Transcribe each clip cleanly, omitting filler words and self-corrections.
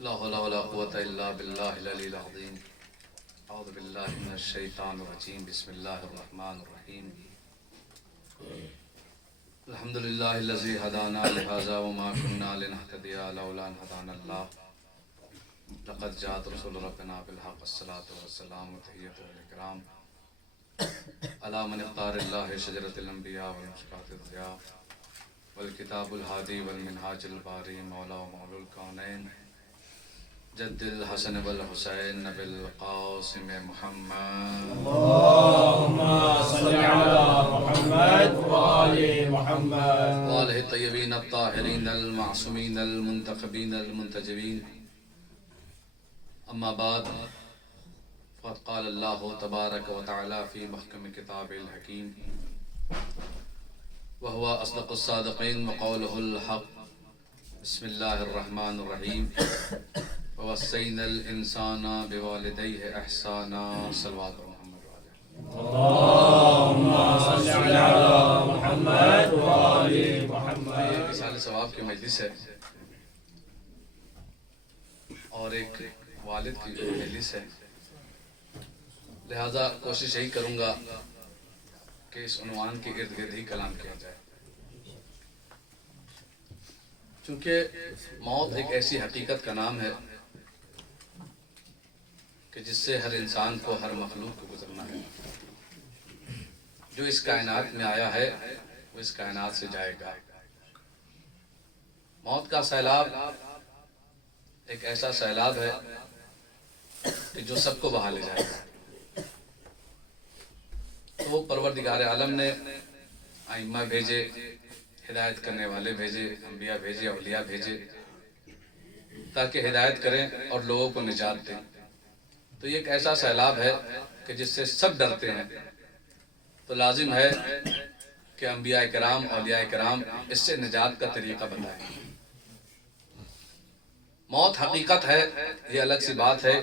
لا حول ولا قوة إلا بالله العلي العظيم. أعوذ بالله من الشيطان الرجيم. بسم الله الرحمن الرحيم. الحمد لله الذي هدانا لهذا وما كنا لنهتدي لولا أن هدانا الله. لقد جاءت رسول ربنا بالحق. الصلاة والسلام وتحية الكرام على من اختار الله شجرة الأنبياء والمشكات الضياء والكتاب الهادي والمنهاج الباري مولا ومولى الكونين جد الحسن والحسين بالقاسم محمد. اللهم صل على محمد وآل محمد وآله الطيبين الطاهرين المعصومين المنتخبين المنتجبين. أما بعد، فقد قال الله تبارك وتعالى في محكم كتابه الحكيم وهو أصدق الصادقين وقوله الحق. بسم الله الرحمن الرحيم. ووصينا الإنسان بوالديه إحسانا. صلوات محمد وعليه. اللهم صل على محمد وآل محمد. یہ مثال ثواب کی مجلس ہے اور ایک والد کی مجلس ہے، لہذا کوشش یہی کروں گا کہ اس عنوان کے ارد گرد ہی کلام کیا جائے، چونکہ موت ایک ایسی حقیقت کا نام ہے کہ جس سے ہر انسان کو، ہر مخلوق کو گزرنا ہے. جو اس کائنات میں آیا ہے وہ اس کائنات سے جائے گا. موت کا سیلاب ایک ایسا سیلاب ہے کہ جو سب کو بہا لے جائے گا. تو پروردگار عالم نے ائمہ بھیجے، ہدایت کرنے والے بھیجے، انبیاء بھیجے، اولیاء بھیجے، تاکہ ہدایت کریں اور لوگوں کو نجات دیں. تو یہ ایک ایسا سیلاب ہے کہ جس سے سب ڈرتے ہیں. تو لازم ہے کہ انبیاء کرام، اولیاء کرام اس سے نجات کا طریقہ بتائیں. موت حقیقت ہے، یہ الگ سی بات ہے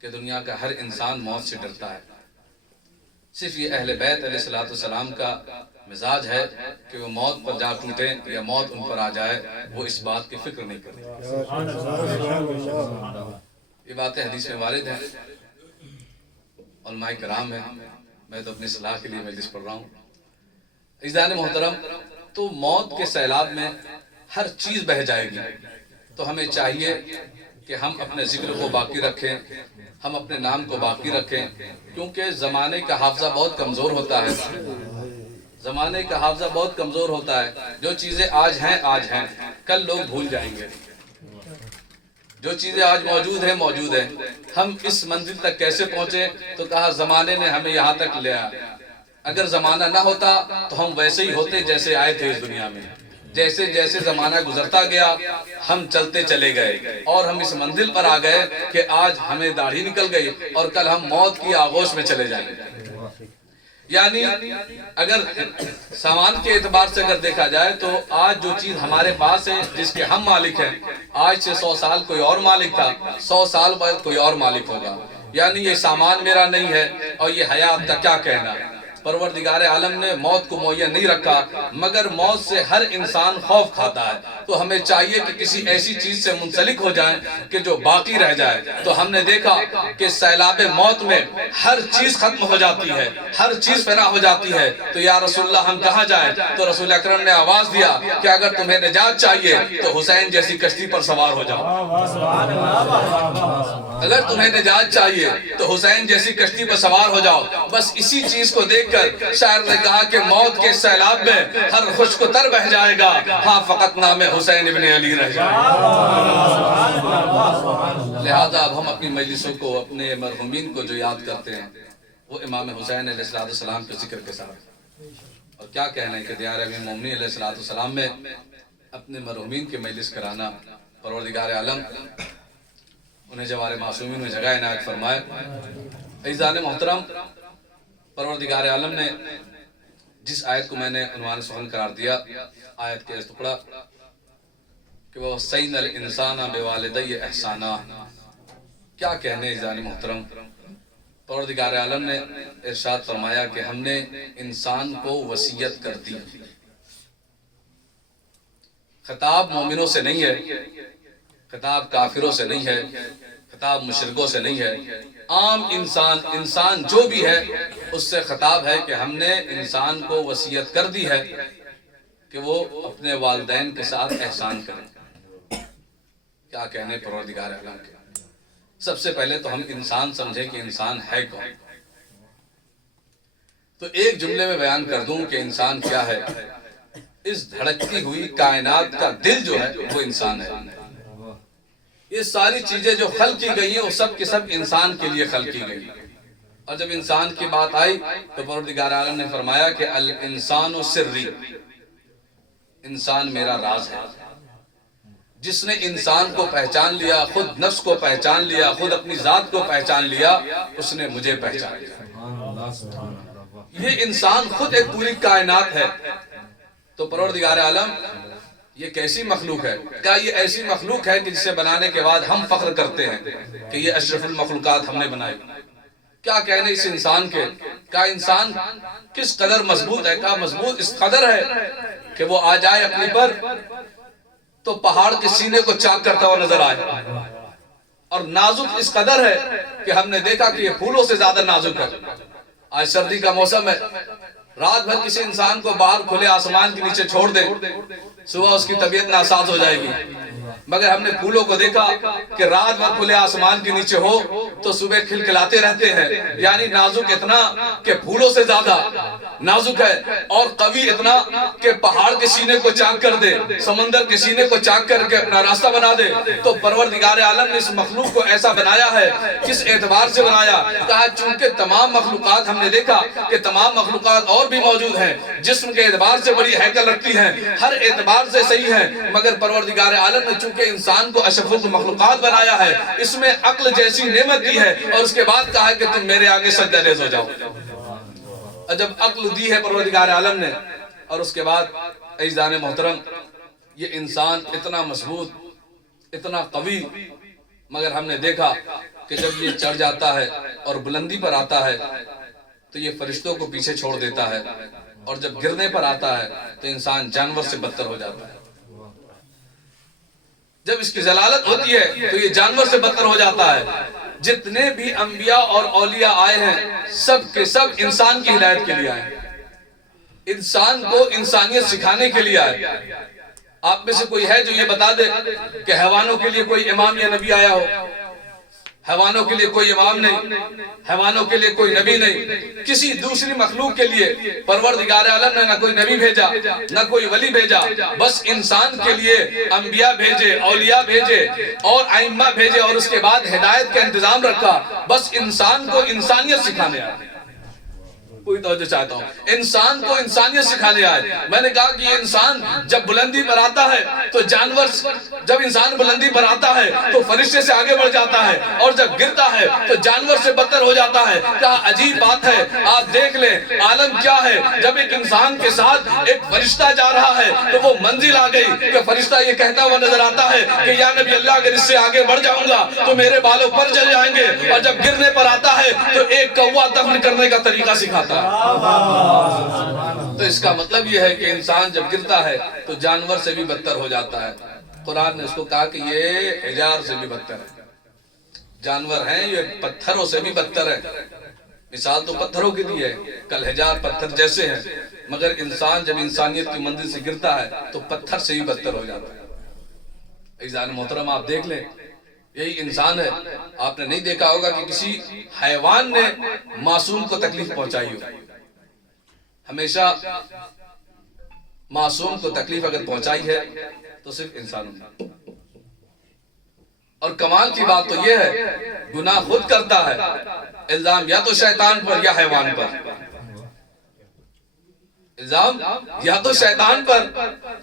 کہ دنیا کا ہر انسان موت سے ڈرتا ہے. صرف یہ اہل بیت علیہ الصلوۃ والسلام کا مزاج ہے کہ وہ موت پر جا ٹوٹیں یا موت ان پر آ جائے، وہ اس بات کی فکر نہیں کرتے. یہ باتیں حدیث میں وارد ہیں، علماء کرام ہیں. میں تو اپنی صلاح کے لیے مجلس پڑھ رہا ہوں. عزیزان محترم، تو موت کے سیلاب میں ہر چیز بہہ جائے گی. تو ہمیں چاہیے کہ ہم اپنے ذکر کو باقی رکھیں، ہم اپنے نام کو باقی رکھیں، کیونکہ زمانے کا حافظہ بہت کمزور ہوتا ہے. زمانے کا حافظہ بہت کمزور ہوتا ہے. جو چیزیں آج ہیں آج ہیں، کل لوگ بھول جائیں گے. جو چیزیں آج موجود ہیں موجود ہیں. ہم اس منزل تک کیسے پہنچے؟ تو کہا زمانے نے ہمیں یہاں تک لے آیا. اگر زمانہ نہ ہوتا تو ہم ویسے ہی ہوتے جیسے آئے تھے اس دنیا میں. جیسے جیسے زمانہ گزرتا گیا ہم چلتے چلے گئے اور ہم اس منزل پر آ گئے کہ آج ہمیں داڑھی نکل گئی اور کل ہم موت کی آغوش میں چلے جائیں گے. یعنی اگر سامان کے اعتبار سے اگر دیکھا جائے تو آج جو چیز ہمارے پاس ہے، جس کے ہم مالک ہیں، آج سے 100 سال کوئی اور مالک تھا، 100 سال بعد کوئی اور مالک ہوگا. یعنی یہ سامان میرا نہیں ہے اور یہ حیات کا کیا کہنا. پروردگار عالم نے موت کو معین نہیں رکھا، مگر موت سے ہر انسان خوف کھاتا ہے. تو ہمیں چاہیے کہ کسی ایسی چیز سے منسلک ہو جائیں کہ جو باقی رہ جائے. تو ہم نے دیکھا کہ سیلاب موت میں ہر چیز ختم ہو جاتی ہے، ہر چیز فنا ہو جاتی ہے. تو یا رسول اللہ ہم کہاں جائیں؟ تو رسول اکرم نے آواز دیا کہ اگر تمہیں نجات چاہیے تو حسین جیسی کشتی پر سوار ہو جاؤ. اگر تمہیں نجات چاہیے تو حسین جیسی کشتی پر سوار ہو جاؤ. بس اسی چیز کو دیکھ کر شاعر نے کہا کہ موت کے سیلاب میں ہر خوش کو تر بہ جائے گا، ہاں فقط نام حسین ابن علی رہ جائے گا. لہذا اب ہم اپنی مجلسوں کو، اپنے مرحومین کو جو یاد کرتے ہیں وہ امام حسین علیہ السلام کے ذکر کے ساتھ. اور کیا کہنا ہے کہ دیار امیر مومنین علیہ السلام میں اپنے مرحومین کی مجلس کرانا، پروردگار عالم انہیں جوار معصومین میں جگہ عنایت فرمائے. عزیزان محترم، پروردگار عالم نے جس آیت کو میں نے عنوان سخن قرار دیا، آیت کے اس ٹکڑا کہ وَوَصَّيْنَا الْإِنسَانَ بِوَالِدَيْهِ إِحْسَانًا. کیا کہنے عزیزان محترم، پروردگار عالم نے ارشاد فرمایا کہ ہم نے انسان کو وصیت کر دی. خطاب مومنوں سے نہیں ہے، خطاب کافروں سے نہیں ہے، خطاب مشرکوں سے نہیں ہے، عام انسان جو بھی ہے اس سے خطاب ہے کہ ہم نے انسان کو وصیت کر دی ہے کہ وہ اپنے والدین کے ساتھ احسان کریں۔ کیا کہنے پروردگار عالم کے۔ سب سے پہلے تو ہم انسان سمجھیں کہ انسان ہے کون۔ تو ایک جملے میں بیان کر دوں کہ انسان کیا ہے۔ اس دھڑکتی ہوئی کائنات کا دل جو ہے وہ انسان ہے۔ یہ ساری چیزیں جو خلق کی گئی ہیں وہ سب کے سب انسان کے لیے خلق کی گئی۔ اور جب انسان کی بات آئی تو پروردگار عالم نے فرمایا کہ الانسان سری، انسان میرا راز ہے۔ جس نے انسان کو پہچان لیا، خود نفس کو پہچان لیا، خود اپنی ذات کو پہچان لیا، اس نے مجھے پہچان لیا۔ یہ انسان خود ایک پوری کائنات ہے۔ تو پروردگار عالم یہ کیسی مخلوق ہے؟ کیا یہ ایسی مخلوق ہے کہ جسے بنانے کے بعد ہم فخر کرتے ہیں کہ یہ اشرف المخلوقات ہم نے بنائی؟ کیا کہنے اس انسان کے؟ کیا انسان کس قدر مضبوط ہے؟ کیا مضبوط اس قدر ہے کہ وہ آ جائے اپنی پر تو پہاڑ کے سینے کو چاک کرتا ہوا نظر آئے، اور نازک اس قدر ہے کہ ہم نے دیکھا کہ یہ پھولوں سے زیادہ نازک ہے۔ آج سردی کا موسم ہے، رات بھر کسی انسان کو باہر کھلے آسمان کے نیچے چھوڑ دیں، صبح اس کی طبیعت ناساز ہو جائے گی۔ مگر ہم نے پھولوں کو دیکھا کہ رات بھر کھلے آسمان کے نیچے ہو تو صبح کھلکھلاتے رہتے ہیں۔ یعنی نازک اتنا کہ پھولوں سے زیادہ نازک ہے، اور قوی اتنا کہ پہاڑ کے سینے کو چاک کر دے، سمندر کے سینے کو چاک کر کے اپنا راستہ بنا دے۔ تو پروردگار عالم نے اس مخلوق کو ایسا بنایا ہے۔ کس اعتبار سے بنایا؟ کہا چونکہ تمام مخلوقات ہم نے دیکھا کہ تمام مخلوقات اور بھی موجود ہیں، جسم کے اعتبار سے بڑی ہیکل رکھتی ہیں، ہر اعتبار سے صحیح ہیں، مگر پروردگار عالم نے چونکہ انسان کو اشرف المخلوقات بنایا ہے، اس میں عقل جیسی نعمت دی ہے، اور اس کے بعد کہا ہے کہ تم میرے آگے سجدہ ریز ہو جاؤ۔ جب عقل دی ہے پروردگار عالم نے، اور اس کے بعد عزیزان محترم یہ انسان اتنا مضبوط، اتنا قوی، مگر ہم نے دیکھا کہ جب یہ چڑھ جاتا ہے اور بلندی پر آتا ہے تو یہ فرشتوں کو پیچھے چھوڑ دیتا ہے، اور جب گرنے پر آتا ہے تو انسان جانور سے بدتر ہو جاتا ہے۔ جب اس کی ذلالت ہوتی ہے تو یہ جانور سے بدتر ہو جاتا ہے۔ جتنے بھی انبیاء اور اولیاء آئے ہیں سب کے سب انسان کی ہدایت کے لیے آئے ہیں، انسان کو انسانیت سکھانے کے لیے آئے۔ آپ میں سے کوئی ہے جو یہ بتا دے کہ حیوانوں کے لیے کوئی امام یا نبی آیا ہو؟ حیوانوں کے لیے کوئی امام نہیں، حیوانوں کے لیے کوئی نبی نہیں، کسی دوسری مخلوق کے لیے پروردگار عالم نے نہ کوئی نبی بھیجا نہ کوئی ولی بھیجا، بس انسان کے لیے انبیاء بھیجے، اولیاء بھیجے اور ائمہ بھیجے، اور اس کے بعد ہدایت کا انتظام رکھا۔ بس انسان کو انسانیت سکھانے آئے۔ کوئی توجہ چاہتا ہوں، انسان کو انسانیت سکھانے آئے۔ میں نے کہا کہ یہ انسان جب بلندی پر آتا ہے تو جانور، جب انسان بلندی پر آتا ہے تو فرشتے سے آگے بڑھ جاتا ہے، اور جب گرتا ہے تو جانور سے بدتر ہو جاتا ہے۔ کہا عجیب بات ہے، آپ دیکھ لیں عالم کیا ہے۔ جب ایک انسان کے ساتھ ایک فرشتہ جا رہا ہے تو وہ منزل آ گئی کہ فرشتہ یہ کہتا ہوا نظر آتا ہے کہ یا نبی اللہ اگر اس سے آگے بڑھ جاؤں گا تو میرے بالوں پر جل جائیں گے، اور جب گرنے پر آتا ہے تو ایک کوا دفن کرنے کا طریقہ سکھاتا ہے۔ تو اس کا مطلب یہ ہے کہ انسان جب گرتا ہے تو جانور سے بھی بدتر ہو جاتا ہے۔ قرآن نے اس کو کہا کہ یہ حجار سے بھی بدتر ہے۔ جانور ہیں یہ پتھروں سے بھی بدتر ہے۔ مثال تو پتھروں کی دی ہے، کل حجار پتھر جیسے ہیں، مگر انسان جب انسانیت کی منزل سے گرتا ہے تو پتھر سے بھی بدتر ہو جاتا ہے۔ عزیزان محترم آپ دیکھ لیں، یہی انسان ہے۔ آپ نے نہیں دیکھا ہوگا کہ کسی حیوان نے معصوم کو تکلیف پہنچائی ہو۔ ہمیشہ معصوم کو تکلیف اگر پہنچائی ہے تو صرف انسانوں نے۔ اور کمال کی بات تو یہ ہے، گناہ خود کرتا ہے، الزام یا تو شیطان پر یا حیوان پر، الزام یا تو شیطان پر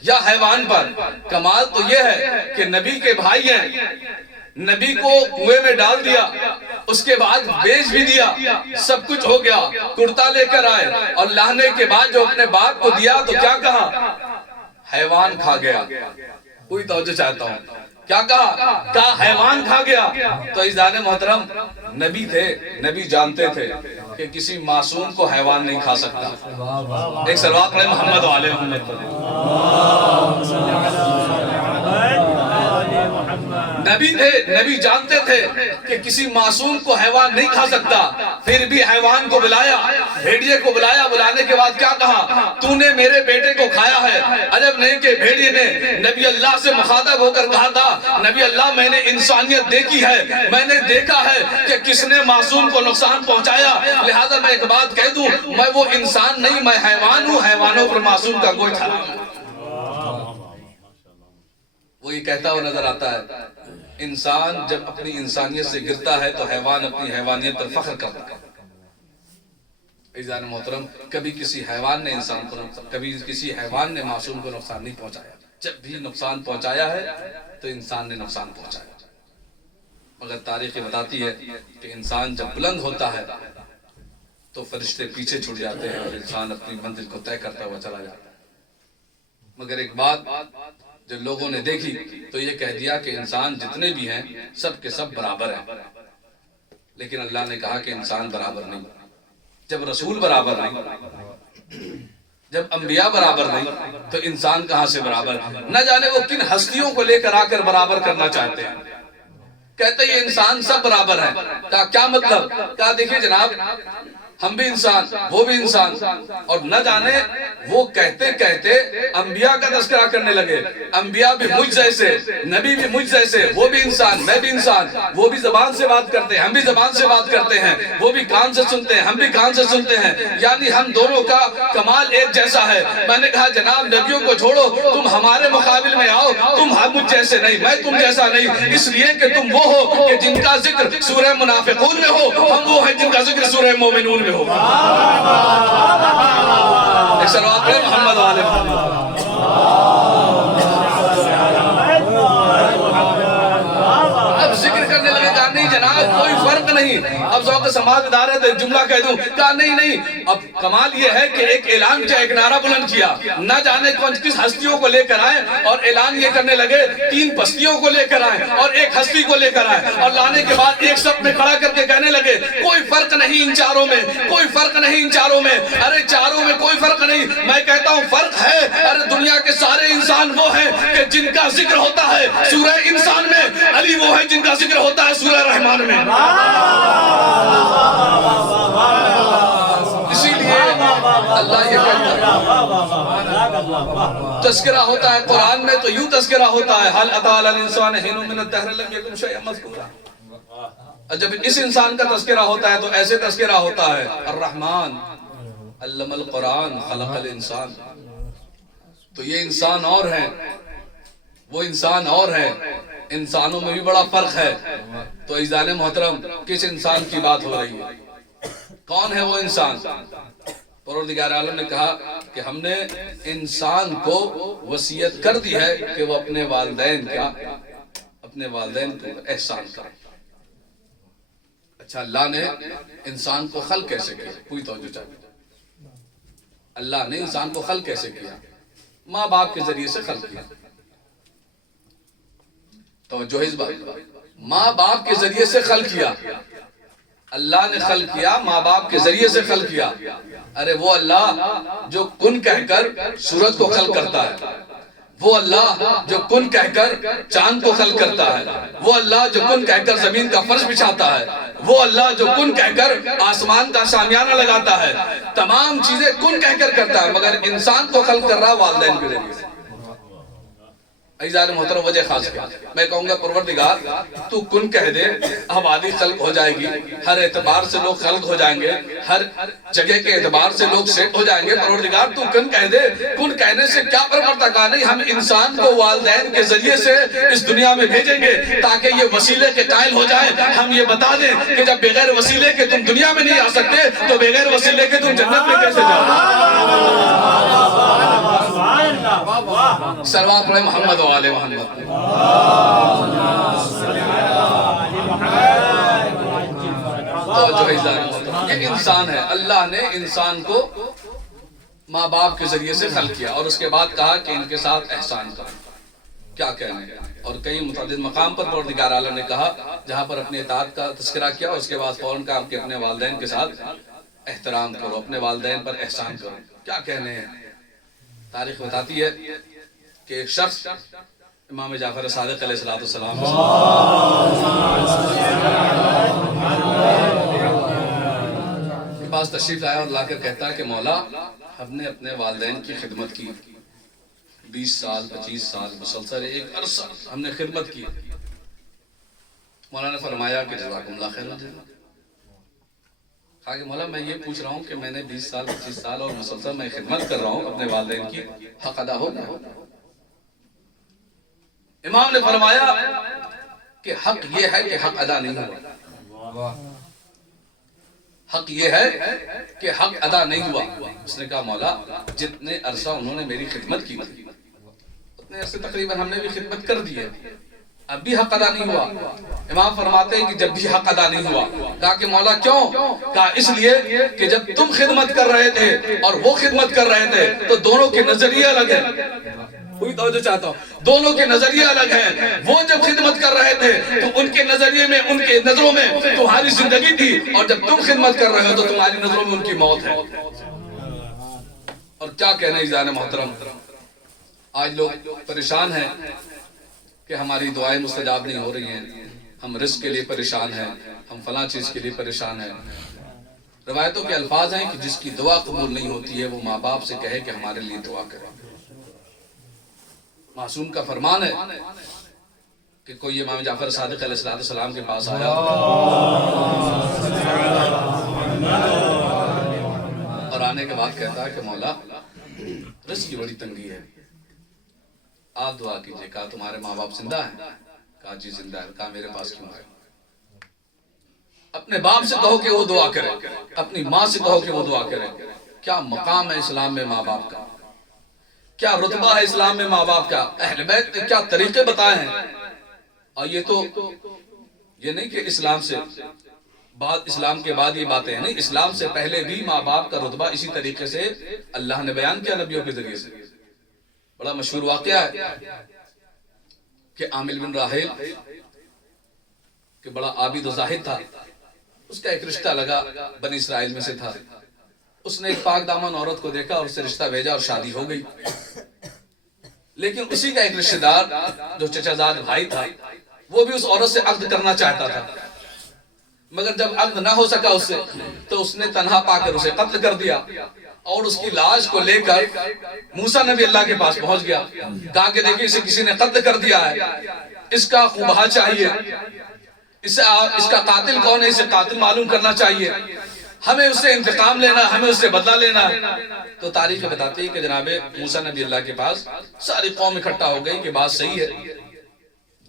یا حیوان پر۔ کمال تو یہ ہے کہ نبی کے بھائی ہیں، نبی کو کنویں میں ڈال دیا، اس کے بعد بیچ بھی دیا، سب کچھ ہو گیا، کرتا لے کر آئے، اور لانے کے بعد جو اپنے باپ کو دیا تو کیا کہا؟ حیوان کھا گیا۔ کوئی توجہ چاہتا ہوں، کیا کہا حیوان کھا گیا۔ تو عزیزان محترم نبی تھے، نبی جانتے تھے کہ کسی معصوم کو حیوان نہیں کھا سکتا۔ ایک صلوات پڑھیں محمد و آل محمد پر۔ نبی جانتے تھے کہ کسی معصوم کو حیوان نہیں کھا سکتا، پھر بھی حیوان کو بلایا، بھیڑیے کو بلایا، بلانے کے بعد کیا کہا؟ تو نے میرے بیٹے کو کھایا ہے۔ عجب نہیں کہ بھیڑیے نے نبی اللہ سے مخاطب ہو کر کہا تھا، نبی اللہ میں نے انسانیت دیکھی ہے، میں نے دیکھا ہے کہ کس نے معصوم کو نقصان پہنچایا، لہذا میں ایک بات کہہ دوں، میں وہ انسان نہیں، میں حیوان ہوں، حیوانوں پر معصوم کا گوشت حرام ہے۔ وہ یہ کہتا ہوا نظر آتا ہے، انسان جب اپنی انسانیت سے گرتا ہے تو حیوان اپنی حیوانیت پر فخر کرتا ہے۔ عزیزان محترم، کبھی کسی حیوان نے انسان کو، کبھی کسی حیوان نے معصوم کو نقصان نہیں پہنچایا۔ جب بھی نقصان پہنچایا ہے تو انسان نے نقصان پہنچایا۔ مگر تاریخ بتاتی ہے کہ انسان جب بلند ہوتا ہے تو فرشتے پیچھے چھوٹ جاتے ہیں اور انسان اپنی منزل کو طے کرتا ہوا چلا جاتا ہے۔ مگر ایک بات جو لوگوں نے دیکھی تو یہ کہہ دیا کہ انسان جتنے بھی ہیں سب کے سب برابر ہیں، لیکن اللہ نے کہا کہ انسان برابر نہیں۔ جب رسول برابر نہیں، جب انبیاء برابر نہیں تو انسان کہاں سے برابر؟ نہ جانے وہ کن ہستیوں کو لے کر آ کر برابر کرنا چاہتے ہیں۔ کہتے یہ انسان سب برابر ہے۔ کیا مطلب؟ کہا دیکھیں جناب، ہم بھی انسان، وہ بھی انسان، اور نہ جانے وہ کہتے کہتے انبیاء کا تذکرہ کرنے لگے۔ انبیاء بھی مجھ جیسے، نبی بھی مجھ جیسے، وہ بھی انسان، میں بھی انسان، وہ بھی زبان سے بات کرتے ہیں، ہم بھی زبان سے بات کرتے ہیں، وہ بھی کان سے سنتے ہیں، ہم بھی کان سے سنتے ہیں، یعنی ہم دونوں کا کمال ایک جیسا ہے۔ میں نے کہا جناب نبیوں کو چھوڑو، تم ہمارے مقابل میں آؤ، تم مجھ جیسے نہیں، میں تم جیسا نہیں، اس لیے کہ تم وہ ہو کہ جن کا ذکر سورہ منافقون میں ہو، ہم وہ ہیں جن کا ذکر سورہ مومنون میں ہو۔ ایک صلوات پڑھیں محمد والے محمد۔ اب ذکر کرنے لگے، کہا نہیں جناب کوئی فرق نہیں۔ اب ذوق سماعت ادارہ ہے تو ایک جملہ کہہ دوں، کہا نہیں۔ اب کمال یہ ہے کہ ایک اعلان کیا، ایک نعرہ بلند کیا، نہ جانے کون کس ہستیوں کو لے کر آئے، اور اعلان یہ کرنے لگے 3 پستیوں کو لے کر آئے اور ایک ہستی کو لے کر آئے، اور لانے کے بعد ایک صف میں کھڑا کر کے کہنے لگے کوئی فرق نہیں ان چاروں میں، کوئی فرق نہیں ان چاروں میں۔ ارے چاروں میں کوئی فرق نہیں، میں کہتا ہوں فرق ہے۔ ارے دنیا کے سارے انسان وہ ہیں کہ جن کا ذکر ہوتا ہے سورہ انسان میں، علی وہ ہے جن کا ذکر ہوتا ہے سورہ رحمان میں۔ اسی لیے اللہ یہ کہتا ہے، تذکرہ ہوتا ہے قرآن میں تو یوں تذکرہ ہوتا ہے، حل اتی علی الانسان حین من الدہر لم یکن شیئا مذکورا۔ جب اس انسان کا تذکرہ ہوتا ہے تو ایسے تذکرہ ہوتا ہے، الرحمن علم القرآن خلق الانسان۔ تو یہ انسان اور ہیں، وہ انسان اور ہیں، انسانوں میں بھی بڑا فرق ہے۔ تو عزیزان محترم، کس انسان کی بات ہو رہی ہے؟ کون ہے وہ انسان؟ پروردگار عالم نے کہا کہ ہم نے انسان کو وصیت کر دی ہے کہ وہ اپنے والدین کو احسان کرے۔ اچھا، اللہ نے انسان کو خلق کیسے کیا؟ کوئی توجہ چاہیے۔ اللہ نے انسان کو خلق کیسے کیا؟ ماں باپ کے ذریعے سے خلق کیا۔ توجہ اس بات، ماں باپ کے ذریعے سے خلق کیا۔ اللہ نے خلق کیا، ماں باپ کے ذریعے سے خلق کیا۔ ارے وہ اللہ جو کن کہہ کر سورج کو خلق کرتا ہے، وہ اللہ جو کن کہہ کر چاند کو خلق کرتا ہے، وہ اللہ جو کن کہہ کر زمین کا فرش بچھاتا ہے، وہ اللہ جو کن کہہ کر آسمان کا شامیانہ لگاتا ہے، تمام چیزیں کن کہہ کر کرتا ہے، مگر انسان کو خلق کر رہا والدین کے ذریعے سے۔ عزیزان محترم، وجہ خاص کیا؟ میں کہوں گا پروردگار تو کن کہہ دے، آبادی خلق ہو جائے گی، ہر اعتبار سے لوگ خلق ہو جائیں گے، ہر جگہ کے اعتبار سے لوگ سیٹ ہو جائیں گے۔ پروردگار تو کن کہہ دے، کن کہنے سے کیا فرق پڑتا؟ کہا نہیں، ہم انسان کو والدین کے ذریعے سے اس دنیا میں بھیجیں گے تاکہ یہ وسیلے کے قائل ہو جائیں۔ ہم یہ بتا دیں کہ جب بغیر وسیلے کے تم دنیا میں نہیں آ سکتے تو بغیر وسیلے کے تم جنت میں کیسے جاؤ؟ صلوات پڑھیں محمد وآل محمد۔ یہ انسان ہے، اللہ نے انسان کو ماں باپ کے ذریعے سے خلق کیا اور اس کے بعد کہا کہ ان کے ساتھ احسان کرو۔ کیا کہنے؟ اور کئی متعدد مقام پر پروردگار عالم نے کہا جہاں پر اپنے اطاعت کا تذکرہ کیا، اس کے بعد فوراً کہا کہ اپنے والدین کے ساتھ احترام کرو، اپنے والدین پر احسان کرو۔ کیا کہنے ہیں؟ تاریخ بتاتی ہے کہ ایک شخص امام جعفر صادق علیہ السلام کے پاس تشریف لایا اور لا کر کہتا ہے کہ مولا ہم نے اپنے والدین کی خدمت کی 20 سال 25 سال مسلسل ایک عرصہ ہم نے خدمت کی. مولا نے فرمایا کہ جزاکم اللہ خیر. کہا کہ مولا میں یہ پوچھ رہا ہوں کہ میں نے 20 سال 25 سال اور مسلسل میں خدمت کر رہا ہوں اپنے والدین کی, حق ادا ہوگا؟ امام نے فرمایا کہ حق یہ ہے کہ حق ادا نہیں ہوا. حق یہ ہے کہ حق ادا نہیں ہوا. اس نے کہا مولا جتنے عرصہ انہوں نے میری خدمت کی تھی اتنے عرصے تقریباً ہم نے بھی خدمت کر دی ہے, اب بھی حق ادا نہیں ہوا. امام فرماتے ہیں کہ جب بھی حق ادا نہیں ہوا. کہا کہ مولا کیوں؟ کہا اس لیے کہ جب تم خدمت کر رہے تھے اور وہ خدمت کر رہے تھے تو دونوں کے نظریے الگ ہیں. کوئی توجہ چاہتا ہوں, دونوں کے نظریے الگ ہیں. وہ جب خدمت کر رہے تھے تو ان کے نظریے میں ان کے نظروں میں تمہاری زندگی تھی, اور جب تم خدمت کر رہے ہو تو تمہاری نظروں میں ان کی موت ہے. اور کیا کہنا عزیزان محترم, آج لوگ پریشان ہیں کہ ہماری دعائیں مستجاب نہیں ہو رہی ہیں, ہم رزق کے لیے پریشان ہیں, ہم فلاں چیز کے لیے پریشان ہیں. روایتوں کے الفاظ ہیں کہ جس کی دعا قبول نہیں ہوتی ہے وہ ماں باپ سے کہے کہ ہمارے لیے دعا کریں. معصوم کا فرمان ہے کہ کوئی امام جعفر صادق علیہ السلام کے پاس آیا اور آنے کے بعد کہتا ہے کہ مولا رزق کی بڑی تنگی ہے, آپ دعا کیجئے. کہا تمہارے ماں باپ زندہ ہیں؟ کہا جی زندہ ہے. کہا میرے پاس کیوں آئے؟ اپنے باپ سے کہو کہ وہ دعا کرے, اپنی ماں سے کہو کہ وہ دعا کرے. کیا مقام ہے اسلام میں ماں باپ کا, کیا رتبہ ہے اسلام میں ماں باپ کا. اہل بیت نے کیا طریقے بتائے ہیں. اور یہ نہیں کہ اسلام سے بعد, اسلام کے بعد یہ باتیں ہیں, نہیں, اسلام سے پہلے بھی ماں باپ کا رتبہ اسی طریقے سے اللہ نے بیان کیا نبیوں کے ذریعے سے. بڑا مشہور واقعہ ہے کہ عامل بن راحیل کہ بڑا عابد و زاہد تھا, اس کا ایک رشتہ لگا بنی اسرائیل میں سے تھا. اس نے ایک پاک دامن عورت کو دیکھا اور اسے رشتہ بھیجا اور شادی ہو گئی. لیکن اسی کا ایک رشتہ دار جو چچا زاد بھائی تھا وہ بھی اس عورت سے عقد کرنا چاہتا تھا, مگر جب عقد نہ ہو سکا اس سے تو اس نے تنہا پا کر اسے قتل کر دیا اور اس کی لاش کو لے کر موسیٰ نبی اللہ کے پاس پہنچ گیا. کہا کہ دیکھیں اسے کسی نے قتل کر دیا ہے, اس کا خوبہ چاہیے, اس کا قاتل کون ہے, اسے قاتل معلوم کرنا چاہیے, ہمیں اس سے انتقام لینا, ہمیں اس سے بدلہ لینا. تو تاریخ بتاتی ہے کہ جناب موسیٰ نبی اللہ کے پاس ساری قوم اکٹھا ہو گئی کہ بات صحیح ہے.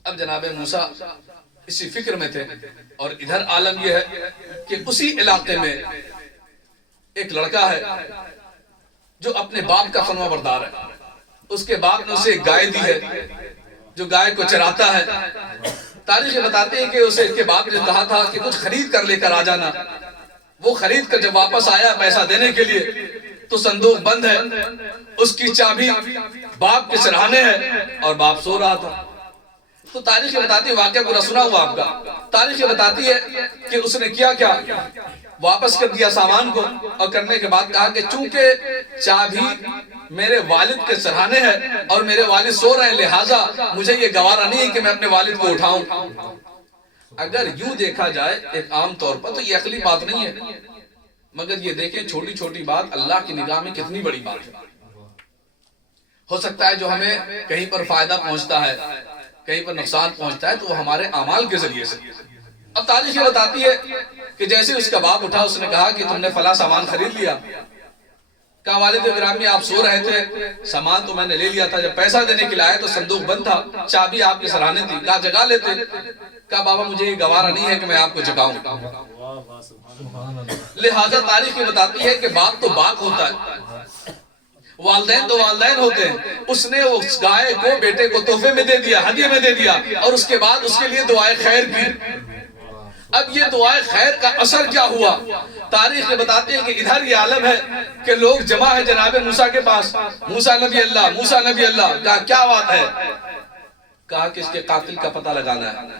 اب جناب موسیٰ اسی فکر میں تھے, اور ادھر عالم یہ ہے کہ اسی علاقے میں ایک لڑکا ہے جو اپنے باپ کا فرما بردار ہے. اس کے باپ نے اسے ایک گائے دی ہے جو گائے کو چراتا ہے. تاریخ بتاتے ہیں کہ اسے اس کے باپ نے کہا تھا کہ کچھ خرید کر لے کر آ جانا. وہ خرید کر جب واپس آیا پیسہ دینے کے لیے تو صندوق بند ہے, اس کی چابی باپ کے سرہانے ہے اور باپ سو رہا تھا. تو تاریخ بتاتی ہے, واقعہ پورا سنا ہوا آپ کا, تاریخ بتاتی ہے کہ اس نے کیا واپس کر دیا سامان کو, اور کرنے کے بعد کہا کہ چونکہ چابی میرے والد کے سرہانے ہے اور میرے والد سو رہے ہیں لہٰذا مجھے یہ گوارا نہیں ہے کہ میں اپنے والد کو اٹھاؤں. اگر یوں دیکھا جائے ایک عام طور پر تو یہ عقلی بات نہیں ہے, مگر یہ دیکھیں چھوٹی چھوٹی بات اللہ کی نگاہ میں کتنی بڑی بات ہے. ہو سکتا ہے جو ہمیں کہیں پر فائدہ پہنچتا ہے, کہیں پر نقصان پہنچتا ہے تو وہ ہمارے اعمال کے ذریعے سے. اب تاریخ یہ بتاتی ہے کہ جیسے اس کا باپ اٹھا اس نے کہا کہ تم نے فلاں سامان خرید لیا. کہا والد گرامی آپ سو رہے تھے, سامان تو میں نے لے لیا تھا, جب پیسہ دینے کے لیے آئے تو صندوق بند تھا, چابی آپ کے سرانے تھی. کہا جگا لیتے. کہا بابا مجھے یہ گوارا نہیں ہے کہ میں آپ کو جگاؤں. لہذا تاریخ یہ بتاتی ہے کہ باپ تو باپ ہوتا ہے, والدین تو والدین ہوتے ہیں. اس نے اس گائے کو بیٹے کو تحفے میں دے دیا, ہدیے میں دے دیا, اور اس کے بعد اس کے لیے دعائے خیر کی. اب یہ دعائے خیر کا اثر کیا ہوا؟ تاریخ بتاتے ہیں کہ ادھر یہ عالم ہے کہ لوگ جمع ہے جناب موسیٰ کے پاس. موسیٰ نبی اللہ, موسیٰ نبی اللہ. کہا کیا بات ہے؟ کہا کہ اس کے قاتل کا پتہ لگانا ہے.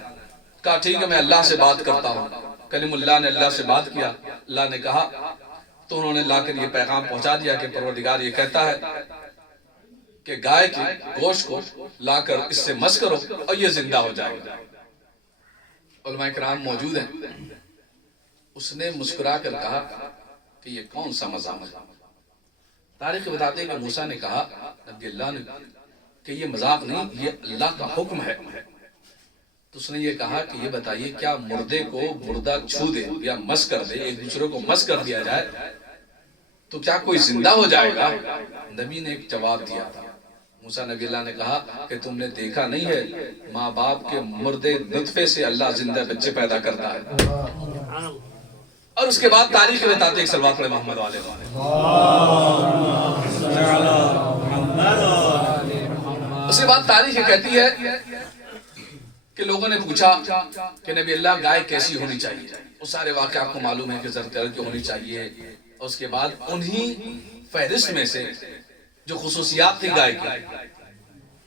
کہا ٹھیک ہے میں اللہ سے بات کرتا ہوں. کلیم اللہ نے اللہ سے بات کیا. اللہ نے کہا تو انہوں نے لا کر یہ پیغام پہنچا دیا کہ پروردگار یہ کہتا ہے کہ گائے کے گوشت کو لا کر اس سے مس کرو اور یہ زندہ ہو جائے گا۔ علماء کرام موجود ہیں، اس نے مسکرا کر کہا کہ یہ کون سا مذاق ہے؟ تاریخ بتاتے ہیں کہ موسیٰ نے کہا نبی اللہ نے کہ یہ مذاق نہیں، یہ اللہ کا حکم ہے۔ تو اس نے یہ کہا کہ یہ بتائیے کیا مردے کو مردہ چھو دے یا مس کر دے، ایک دوسرے کو مس کر دیا جائے تو کیا کوئی زندہ ہو جائے گا؟ نبی نے ایک جواب دیا تھا۔ موسیٰ نبی اللہ نے کہا کہ تم نے دیکھا نہیں ہے ماں باپ کے مردے نطفے سے اللہ زندہ بچے پیدا کرتا ہے۔ اور اس کے بعد تاریخ بتاتے ایک صلوات پڑھے محمد والے اس کے بعد تاریخ کہتی ہے کہ لوگوں نے پوچھا کہ نبی اللہ گائے کیسی ہونی چاہیے، وہ سارے واقعہ آپ کو معلوم ہے کہ زرد کی ہونی چاہیے۔ اور اس کے بعد انہی فہرست میں سے جو خصوصیات تھی گائے کی،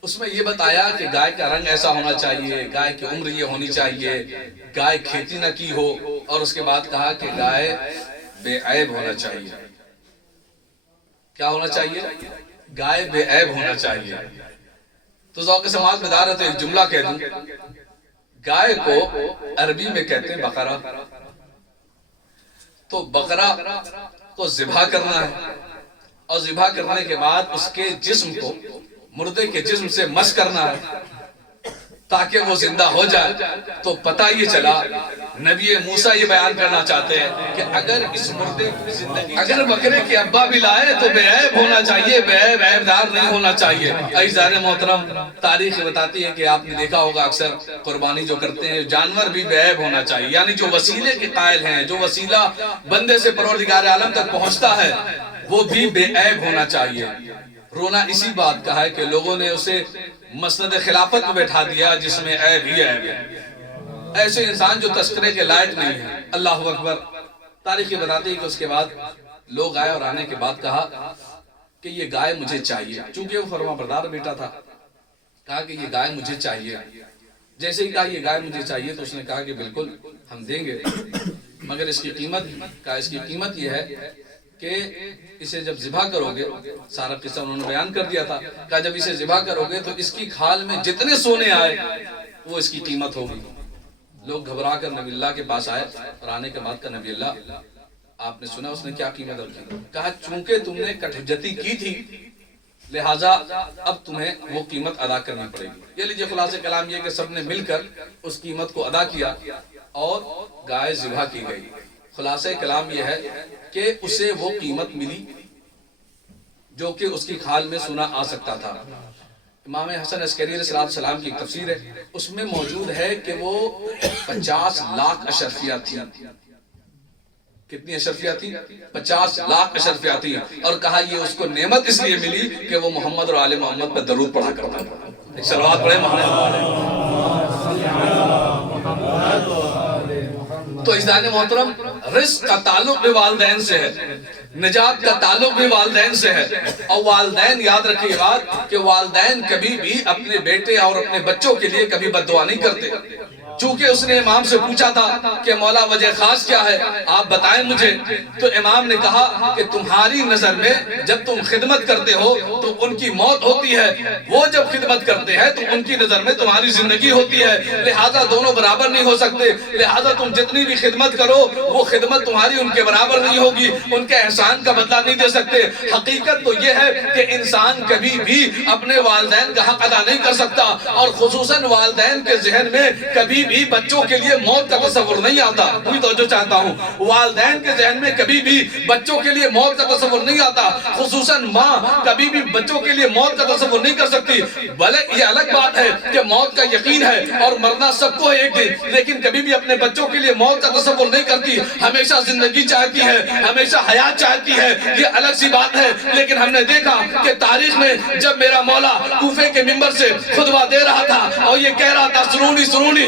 اس میں یہ بتایا کہ گائے کا رنگ ایسا ہونا چاہیے، گائے کی عمر یہ ہونی چاہیے، گائے کھیتی نہ کی ہو، اور اس کے بعد کہا کہ گائے بے عیب ہونا چاہیے۔ کیا ہونا چاہیے؟ گائے بے عیب ہونا چاہیے۔ تو ذوق سماعت میں دار ہے تو ایک جملہ کہہ دوں، گائے کو عربی میں کہتے ہیں بقرہ۔ تو بقرہ کو ذبح کرنا ہے، اور ذبح کرنے کے بعد اس کے جسم کو مردے کے جسم سے مس کرنا ہے تاکہ وہ زندہ ہو جائے۔ تو پتہ یہ چلا نبی موسیٰ یہ بیان کرنا چاہتے ہیں کہ اگر اس مردے کی زندگی اگر بکرے کے ابا بھی لائے تو بے عیب ہونا چاہیے، بے عیب عیبدار نہیں ہونا چاہیے۔ عزیزان محترم تاریخ بتاتی ہے کہ آپ نے دیکھا ہوگا اکثر قربانی جو کرتے ہیں جانور بھی بے عیب ہونا چاہیے، یعنی جو وسیلے کے قائل ہیں، جو وسیلہ بندے سے پروردگار عالم تک پہنچتا ہے وہ بھی بے عیب ہونا چاہیے۔ رونا اسی بات کا ہے کہ لوگوں نے اسے مسند خلافت میں بیٹھا دیا جس میں عیب ہی عیب ہے، ایسے انسان جو تذکرے کے لائق نہیں ہے۔ اللہ اکبر۔ تاریخ بتاتی ہے کہ اس کے بعد لوگ آئے اور آنے کے بعد کہا کہ یہ گائے مجھے چاہیے، چونکہ وہ فرما بردار بیٹا تھا، کہا کہ یہ گائے مجھے چاہیے۔ جیسے ہی کہا یہ گائے مجھے چاہیے تو اس نے کہا کہ بالکل ہم دیں گے، مگر اس کی قیمت یہ ہے کہ اسے جب ذبح کرو گے، سارا قصہ انہوں نے بیان کر دیا تھا، کہا جب اسے ذبح کرو گے تو اس کی کھال میں جتنے سونے آئے وہ اس کی قیمت ہوگی۔ لوگ گھبرا کر نبی اللہ کے پاس آئے اور آنے کے بعد کہا نبی اللہ آپ نے سنا اس نے کیا قیمت رکھی؟ کہا چونکہ تم نے کٹھجتی کی تھی لہٰذا اب تمہیں وہ قیمت ادا کرنی پڑے گی۔ یہ لیجئے خلاصہ کلام یہ کہ سب نے مل کر اس قیمت کو ادا کیا اور گائے ذبح کی گئی۔ خلاصہ کلام یہ ہے کہ اسے وہ قیمت ملی جو کہ اس کی کھال میں سنا آ سکتا تھا۔ امام حسن عسکری علیہ السلام کی تفسیر ہے، اس میں موجود ہے کہ وہ 50 لاکھ اشرفیہ تھی۔ کتنی اشرفیہ تھی؟ 50 لاکھ اشرفیہ تھی، اور کہا یہ اس کو نعمت اس لیے ملی کہ وہ محمد اور آل محمد پر درود پڑھا کرتا تھا۔ ایک صلوات پڑھے محمد۔ تو عزیزان محترم رزق کا تعلق بھی والدین سے ہے، نجات کا تعلق بھی والدین سے ہے، اور والدین یاد رکھیے بات کہ والدین کبھی بھی اپنے بیٹے اور اپنے بچوں کے لیے کبھی بد دعا نہیں کرتے۔ چونکہ اس نے امام سے پوچھا تھا کہ مولا وجہ خاص کیا ہے آپ بتائیں مجھے، تو امام نے کہا کہ تمہاری نظر میں جب تم خدمت کرتے ہو تو ان کی موت ہوتی ہے، وہ جب خدمت کرتے ہیں تو ان کی نظر میں تمہاری زندگی ہوتی ہے، لہٰذا دونوں برابر نہیں ہو سکتے، لہٰذا تم جتنی بھی خدمت کرو وہ خدمت تمہاری ان کے برابر نہیں ہوگی، ان کے احسان کا بدلہ نہیں دے سکتے۔ حقیقت تو یہ ہے کہ انسان کبھی بھی اپنے والدین کا حق ادا نہیں کر سکتا، اور خصوصاً والدین کے ذہن میں کبھی بھی بچوں کے لیے موت کا تصور نہیں آتا۔ کوئی توجہ چاہتا ہوں، والدین کے ذہن میں کبھی بھی بچوں کے لیے موت کا تصور نہیں آتا، خصوصاً ماں کبھی بھی بچوں کے لیے موت کا تصور نہیں کر سکتی۔ بھلے یہ الگ بات ہے کہ موت کا یقین ہے اور مرنا سب کو ہے ایک دن، لیکن کبھی بھی اپنے بچوں کے لیے موت کا تصور نہیں کرتی، ہمیشہ زندگی چاہتی ہے، ہمیشہ حیات چاہتی ہے، یہ الگ سی بات ہے۔ لیکن ہم نے دیکھا کہ تاریخ میں جب میرا مولا کوفے کے منبر سے خطبہ دے رہا تھا اور یہ کہہ رہا تھا سنونی سنونی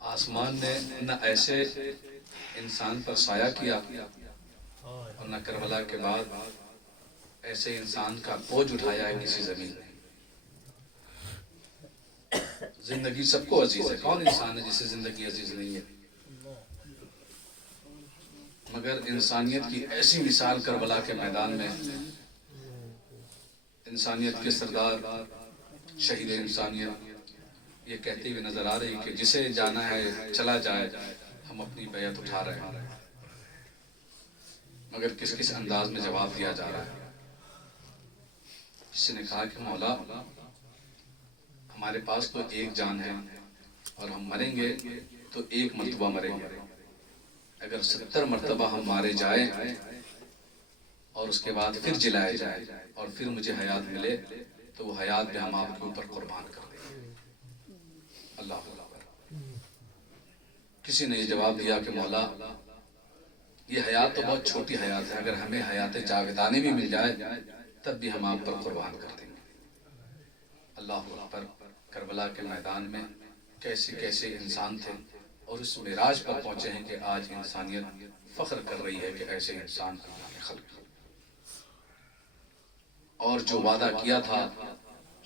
آسمان نے نہ ایسے انسان پر سایہ کیا اور نہ کربلا کے بعد ایسے انسان کا بوجھ اٹھایا ہے کسی زمین نے۔ زندگی سب کو عزیز ہے، کون انسان ہے جسے زندگی عزیز نہیں ہے؟ مگر انسانیت کی ایسی مثال کربلا کے میدان میں انسانیت کے سردار شہید انسانیت یہ کہتے ہوئے نظر آ رہی کہ جسے جانا ہے چلا جائے، ہم اپنی بیعت اٹھا رہے ہیں۔ مگر کس کس انداز میں جواب دیا جا رہا ہے؟ کسی نے کہا کہ مولا ہمارے پاس تو ایک جان ہے اور ہم مریں گے تو ایک مرتبہ مریں گے، اگر 70 مرتبہ ہم مارے جائیں اور اس کے بعد پھر جلائے جائے اور پھر مجھے حیات ملے تو وہ حیات بھی ہم آپ کے اوپر قربان کر دیں گے۔ اللہ اکبر۔ کسی نے یہ جواب دیا کہ مولا یہ حیات تو بہت چھوٹی حیات ہے، اگر ہمیں حیات جاویدانی بھی مل جائے تب بھی ہم آپ پر قربان کر دیں گے۔ اللہ اکبر۔ کربلا کے میدان میں کیسے کیسے انسان تھے اور اس معراج پر پہنچے ہیں کہ آج انسانیت فخر کر رہی ہے کہ ایسے انسان اللہ نے خلق کیا۔ اور جو وعدہ کیا تھا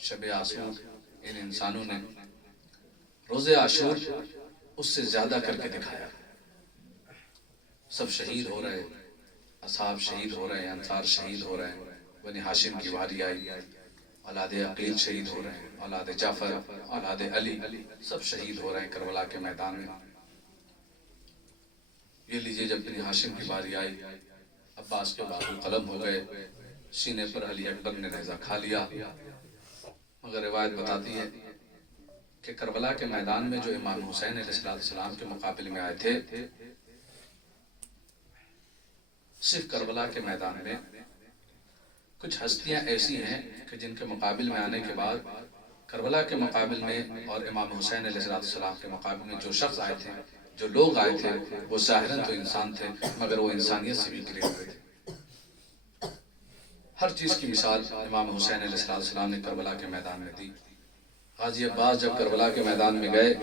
شب عاشور ان انسانوں نے روز عاشور اس سے زیادہ کر کے دکھایا۔ سب شہید ہو رہے، اصحاب شہید ہو رہے ہیں، انصار شہید ہو رہے ہیں، بنی ہاشم کی واری آئی، اولاد عقیل شہید ہو رہے ہیں، اولاد جعفر، اولاد علی، سب شہید ہو رہے ہیں کربلا کے میدان میں۔ یہ لیجئے جب بنی ہاشم کی باری آئی، عباس کے بازو قلم ہو گئے، سینے پر علی اکبر نے نیزہ کھا لیا۔ مگر روایت بتاتی ہے کہ کربلا کے میدان میں جو امام حسین علیہ السلام کے مقابلے میں آئے تھے، صرف کربلا کے میدان میں کچھ ہستیاں ایسی ہیں کہ جن کے مقابل میں آنے کے بعد کربلا کے مقابل میں اور امام حسین علیہ السلام کے مقابل میں جو شخص آئے تھے، جو لوگ آئے تھے، وہ ظاہراً تو انسان تھے مگر وہ انسانیت سے بھی گرے ہوئے تھے۔ ہر چیز کی مثال امام حسین علیہ السلام نے کربلا کے میدان میں دی۔ غازی عباس جب کربلا کے میدان میں گئے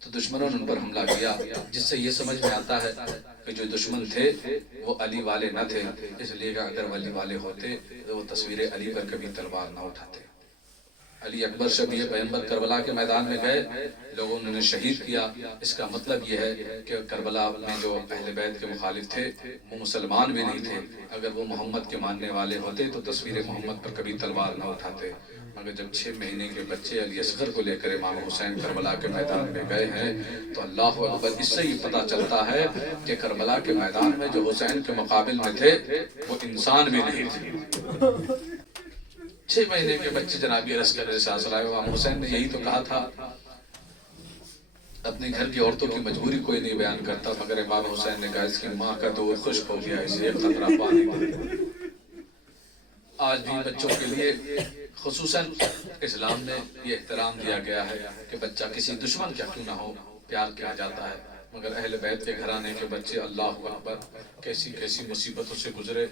تو دشمنوں نے ان پر حملہ کیا، جس سے یہ سمجھ میں آتا ہے کہ جو دشمن تھے وہ علی والے نہ تھے، اس لیے کہ اگر وہ علی والے ہوتے تو وہ تصویر علی پر کبھی تلوار نہ اٹھاتے۔ علی اکبر شبیہ پیغمبر کربلا کے میدان میں گئے، لوگوں نے انہیں شہید کیا۔ اس کا مطلب یہ ہے کہ کربلا میں جو اہل بیت کے مخالف تھے وہ مسلمان بھی نہیں تھے، اگر وہ محمد کے ماننے والے ہوتے تو تصویر محمد پر کبھی تلوار نہ اٹھاتے۔ مگر جب 6 مہینے کے بچے علی اصغر کو لے کر امام حسین کربلا کے میدان میں گئے ہیں تو اللہ اکبر، اس سے یہ پتہ چلتا ہے کہ کربلا کے میدان میں جو حسین کے مقابل میں تھے وہ انسان بھی نہیں تھے۔ 6 مہینے کے بچے جناب عسکر علیہ السلام، امام حسین نے یہی تو کہا تھا، اپنے گھر کی عورتوں کی مجبوری کوئی نہیں بیان کرتا، مگر امام حسین نے کہا اس کی ماں کا دودھ خشک ہو گیا، اسے ایک قطرہ پانی دے۔ آج بھی بچوں کے لیے خصوصاً اسلام میں یہ احترام دیا گیا ہے کہ بچہ کسی دشمن کا کیوں نہ ہو پیار کیا جاتا ہے، مگر اہل بیت کے گھرانے کے بچے اللہ اکبر کیسی کیسی مصیبتوں سے گزرے۔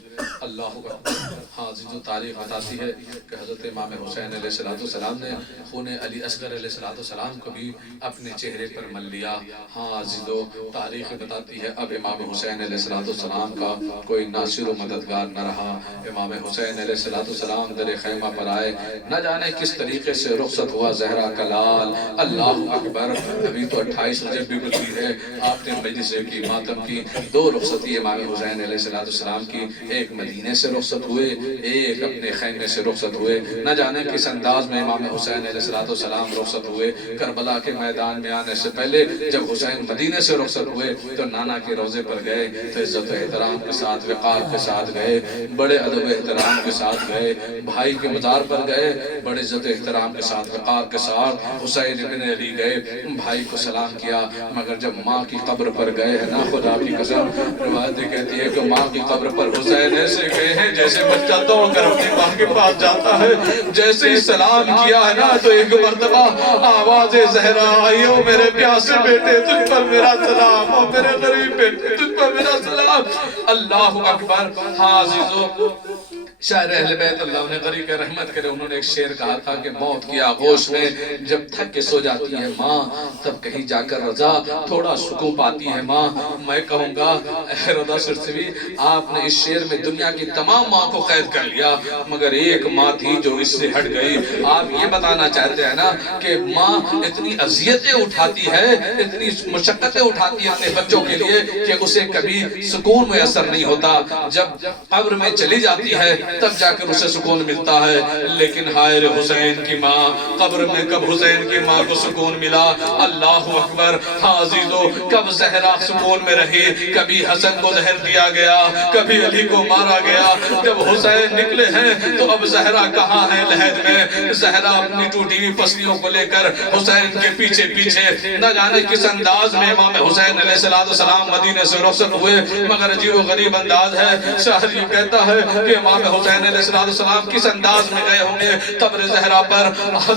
اللہ اکبر۔ ہاں جو تاریخ بتاتی ہے کہ حضرت امام حسین علیہ السلام نے خون علی اصغر علیہ السلام کو بھی اپنے چہرے پر مل لیا۔ ہاں عزیزو، تاریخ بتاتی ہے اب امام حسین علیہ السلام کا کوئی ناصر و مددگار نہ رہا۔ امام حسین علیہ السلام در خیمہ پر آئے، نہ جانے کس طریقے سے رخصت ہوا زہرا کا لال۔ اللہ اکبر۔ ابھی تو 28 رجب بھی گزری ہے، آپ نے مجلس کی ماتم کی 2 رخصتی امام حسین علیہ السلام کی، ایک مدینے سے رخصت ہوئے، ایک اپنے خیمے سے رخصت ہوئے۔ نہ جانے کس انداز میں امام حسین علیہ السلام رخصت ہوئے۔ کربلا کے میدان میں آنے سے پہلے جب حسین مدینے سے رخصت ہوئے تو نانا کے روزے پر گئے تو عزت و احترام کے ساتھ، وقار کے ساتھ گئے، بڑے ادب و احترام کے ساتھ گئے۔ بھائی کے مزار پر گئے، بڑے عزت و احترام کے ساتھ، وقار کے ساتھ حسین ابن علی گئے، بھائی کو سلام کیا۔ مگر جب ماں کی قبر پر گئے ہیں نا، خدا کی قسم روایتیں کہتی ہے کہ ماں کی قبر پر حسین ایسے گئے ہیں جیسے بچہ دوڑ کر اپنی ماں کے پاس جاتا ہے۔ جیسے ہی سلام کیا ہے نا تو ایک مرتبہ آواز زہرا آئی، او میرے پیاسے بیٹے تجھ پر میرا سلام، او میرے غریب بیٹے تجھ پر میرا سلام۔ اللہ اکبر۔ ہاں عزیزو، شاعر اہل بیت اللہ انہیں غریق رحمت کرے، انہوں نے ایک شعر کہا تھا کہ موت کی آغوش میں جب تھک کے سو جاتی ہے ماں، تب کہیں جا کر رضا تھوڑا سکون پاتی ہے ماں۔ میں کہوں گا اے رضا سرسوی، آپ نے اس شعر میں دنیا کی تمام ماں کو قید کر لیا، مگر ایک ماں تھی جو اس سے ہٹ گئی۔ آپ یہ بتانا چاہتے ہیں نا کہ ماں اتنی اذیتیں اٹھاتی ہے، اتنی مشقتیں اٹھاتی ہے اپنے بچوں کے لیے کہ اسے کبھی سکون میسر نہیں ہوتا۔ جب قبر میں چلی جاتی ہے تب جا کر اسے سکون ملتا ہے، لیکن ہائے حسین کی ماں، قبر میں کب حسین کی ماں کو سکون ملا؟ اللہ اکبر۔ ہاں عزیزو، کب زہرا سکون میں رہی؟ کبھی حسن کو زہر دیا گیا، کبھی علی کو مارا گیا۔ جب حسین نکلے ہیں تو اب زہرا کہاں ہے لحد میں؟ زہرا اپنی ٹوٹی ہوئی پسلیوں کو لے کر حسین کے پیچھے پیچھے، نہ جانے کس انداز میں امام حسین علیہ السلام مدینے سے رخصت ہوئے، مگر عجیب و غریب انداز ہے۔ شاعر یہ کہتا ہے کہ امام حسین علیہ السلام کس انداز میں گئے ہوں گے قبر زہرا پر؟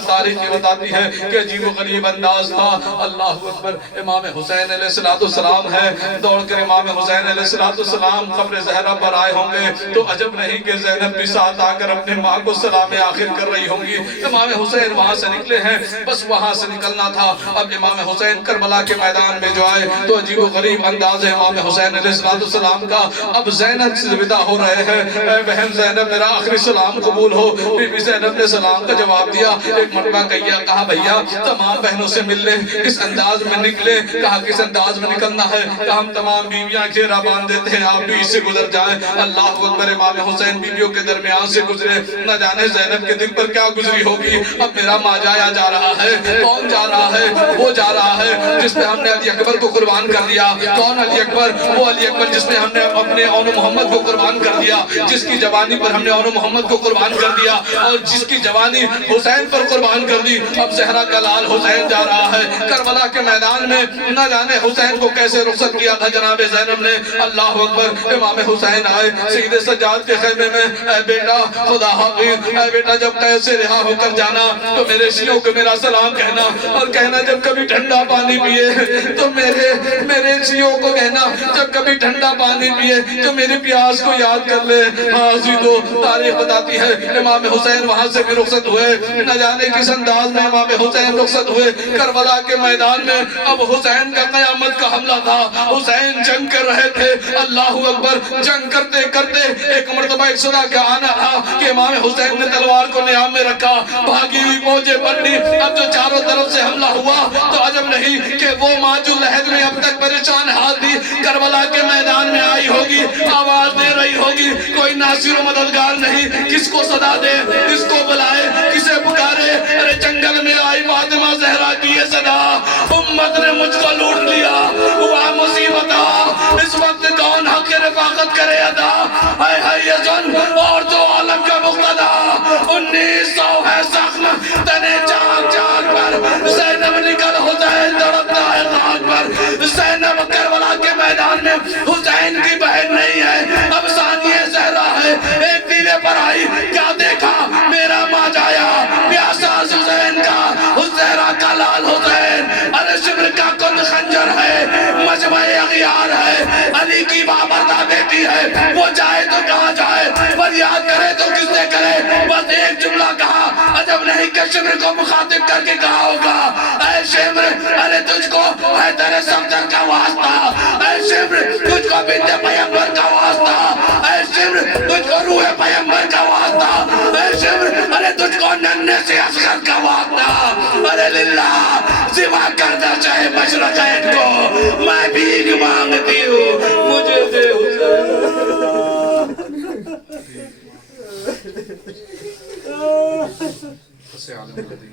تاریخ یہ بتاتی ہے کہ عجیب و غریب انداز تھا۔ اللہ اکبر۔ امام حسین علیہ السلام ہے، دوڑ کر امام حسین علیہ السلام قبر زہرا پر آئے ہوں گے تو عجب نہیں کہ زینب بھی ساتھ آ کر اپنے ماں کو سلام آخر کر رہی ہوں گی۔ امام حسین وہاں سے نکلے ہیں، بس وہاں سے نکلنا تھا۔ اب امام حسین کربلا کے میدان میں جو آئے تو عجیب و غریب انداز ہے امام حسین علیہ السلام کا۔ اب زینب سے ودا ہو رہے ہیں، اے بہن زینب میرا آخری سلام قبول ہو۔ بی بی زینب نے سلام کا جواب دیا، ایک مرتبہ کہا بھیا تمام بہنوں سے مل لیں، کس انداز میں نکلے؟ کہا کس انداز میں نکلنا ہے؟ کہا ہم تمام بیویاں گھیرا باندھ دیتے ہیں، آپ بھی اس سے گزر جائیں۔ اللہ اکبر۔ امام حسین بیویوں کے درمیان سے گزرے، نہ جانے زینب کے دل پر کیا گزری ہوگی۔ اب میرا ماجایا جا رہا ہے، کون جا رہا ہے؟ وہ جا رہا ہے جس پہ ہم نے علی اکبر کو قربان کر دیا۔ کون علی اکبر؟ وہ علی اکبر جس پہ ہم نے اپنے اون محمد کو قربان کر دیا، جس کی جوانی پر ہم نے اون محمد کو قربان کر دیا اور جس کی جوانی حسین پر قربان کر دی۔ اب زہرا کا لال حسین جا رہا ہے کربلا کے میدان میں، نہ جانے حسین کو کیسے رخصت کیا تھا جناب زینب نے۔ اللہ اکبر۔ امام حسین آئے سید سجاد کے خیمے میں، اے بیٹا خدا حافظ، اے بیٹا جب قید سے رہا ہو کر جانا تو میرے شیعوں کو میرا سلام کہنا، اور کہنا جب کبھی ٹھنڈا پانی پیے تو میرے شیعوں کو کہنا جب کبھی ٹھنڈا پانی پیے تو میری پیاس کو یاد کر لے۔ ہاں عزیزو، تاریخ بتاتی ہے امام حسین وہاں سے بھی رخصت ہوئے، نہ جانے کس انداز میں امام حسین رخصت ہوئے کربلا کے میدان میں۔ اب حسین کا قیامت کا حملہ تھا، حسین جنگ کر رہے تھے۔ اللہ اکبر۔ جنگ کرتے کرتے ایک مرتبہ ایک صدا کا آنا تھا کہ امام حسین نے تلوار کو نیام میں رکھا، بھاگی ہوئی موجیں پڑی۔ اب جو چاروں طرف سے حملہ ہوا تو عجب نہیں کہ وہ ماں جو لحد میں اب تک پریشان حال تھی کربلا کے میدان میں آئی ہوگی، آواز دے رہی ہوگی، کوئی ناصر و مددگار نہیں، کس کو صدا دے، کس کو بلائے، کسے پکارے؟ ارے جنگل میں آئی فاطمہ زہرا کی یہ صدا، امت نے مجھ کو لوٹ لیا، ہوا مصیبت۔ اس وقت کون حق کی رفاقت کرے ادا؟ ہائے ہائے یہ سن اور جو عالم کا مقتدا، 1900 ہے زخم تنے چاک چاک پر، زینب نکل حسین تڑپتا ہے خاک پر۔ زینب کربلا کے میدان میں حسین کی بہن نہیں ہے، اب ثانیہ زہرا ہے۔ ایک دیوے پر آئی، کیا دیکھا؟ میرا ماں جایا پیاسا حسین کا، زہرا کا لال حسین۔ ارے شبر کا کن خنجر ہے، مجمع اغیار ہے، علی کی بابردہ بیٹی ہے، وہ جائے تو کہاں جائے، فریاد کرے تو کس سے کرے؟ بس ایک جملہ کہا، عجب نہیں کہ شبر کو مخاطب کر کے کہا ہوگا، اے شبر ارے تجھ کو ہے تیرے صفدر کا واسطہ، اے شبر تجھ کو بنت پیمبر کا واسطہ، اے شبر تجھ کو روح پیمبر کا واسطہ، اے شبر ارے تجھ کو ننھے سے اصغر کا واسطہ، ارے للہ سوا کردہ چاہے مشرقین کو، میں بھیگ مانگتی ہوں مجھے دے حسین۔